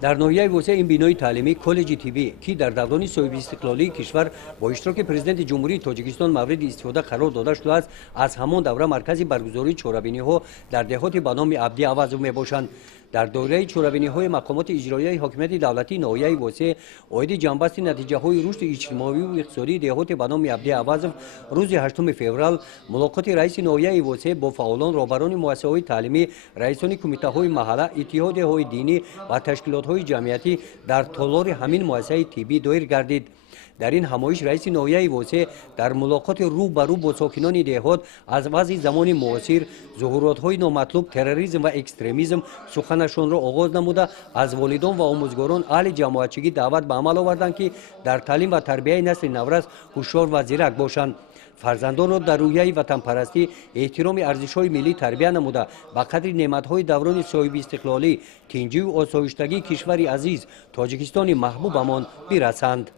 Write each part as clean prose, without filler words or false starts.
در ناحیه وسیع این بینای تعلیمی کالج طبی که در دوران صاحب استقلالی کشور با اشتراک پرزیدنت جمهوری تاجیکستان مورد استفاده قرار داده شده است از همان دوره مرکز برگزاری چهاربینی ها در دهات به نام عبدی عوض می باشند. در دوره چهاربینی های مقامات اجرایی حاکمیت دولتی ناحیه وسیع اوید جنبست نتیجه های رشد اجتماعی و اقتصادی دهات به نام عبدی عوض روز 8 فوریه ملاقات رئیس ناحیه وسیع با فعالان رهبران مؤسسات تعلیمی رئیسان کمیته های محله اتحادهای دینی و تشکیلات های جمعیتی در تالار همین مؤسسه طبی دایر گردید. در این همایش رئیس ناحیه وسیع در ملاقات روبرو با ساکنان دهات از وضع زمان معاصر ظهورات‌های نامطلوب تروریسم و اکستریمیسم سخنشان را آغاز نموده از والدان و آموزگاران اهل جماعتچگی دعوت به عمل آوردند که در تعلیم و تربیت نسل نورس هوشیار و زیرک باشند. فرزندان را در رویه وطن پرستی احترام ارزش‌های ملی تربیت نموده به قدر نعمت‌های دوران صاحب استقلالی تنجی و آسایشتگی کشور عزیز تاجیکستان محبوبمان برسند.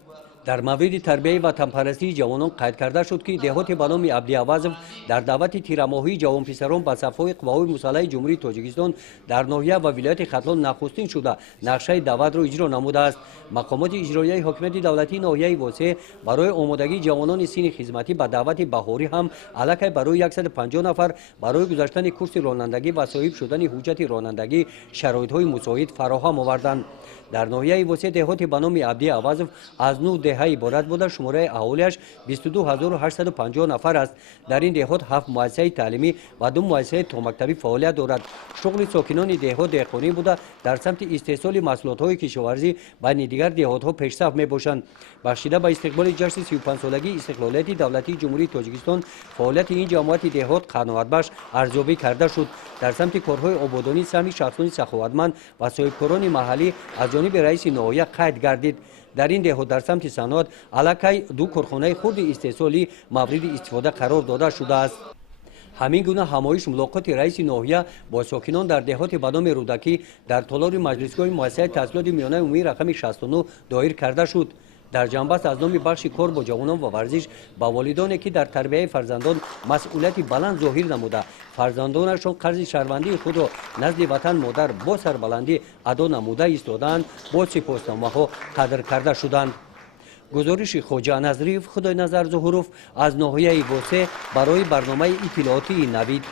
در مورد تربیت وطن پرستی جوانان قید کرده شد که دهات به نام عبدی عوض در دعوت تیرماهی جوان پسران به صفهای قواهای مسلح جمهوری تاجیکستان در ناحیه و ولایت ختلان نخستین شده نقشه دعوت را اجرا نموده است. مقامات اجرایی حاکمیت دولتی ناحیه وسیع برای آمادگی جوانان سین خدمتی به دعوت بهاری هم الکی برای 150 نفر برای گذاشتن کورس رانندگی و صاحب شدن حجت رانندگی شرایط‌های مساعد فراهم آوردند. در ناحیه وسیع دهات به نام عبدی عوض از 9 دهه عبارت بوده شماره اهالیش 22850 نفر است. در این دهات 7 مؤسسه تعلیمی و 2 مؤسسه تا مکتبی فعالیت دارد. شغل ساکنان دهات دهقانی بوده در سمت استحصال محصولات‌های کشاورزی و دیگر دهات‌ها پیشرفت می‌باشند. بخشیده به استقبال جشن 35 سالگی استقلالیت دولتی جمهوری تاجیکستان فعالیت این جماعت دهات قناعتبخش ارزیابی کرده شد. در سمت کارهای آبادانی سهم شخصان سخاوتمند و صاحبکاران محلی از جانب رئیس ناحیه قید گردید. در این دهات در سمت صنعت الکی 2 کارخانه خرد استحصالی مورد استفاده قرار داده شده است. همین گونه همایش ملاقات رئیس ناحیه با ساکنان در دهات به نام رودکی در تالار مجلسگاه مؤسسه تحصیلات میانه عمومی رقم 69 دایر کرده شد. در جنبست از نام بخش کار با جوانان و ورزش با والدانی که در تربیت فرزندان مسئولیت بلند ظاهر نموده فرزندانشان قرض شهروندی خود را نزد وطن مادر با سربلندی ادا نموده ایستادند با سپاسنامه‌ها قدر کرده شدند. گزارش خواجه نظریف خدای نظر ظهوروف از ناحیه وسیع برای برنامه اطلاعاتی نوید.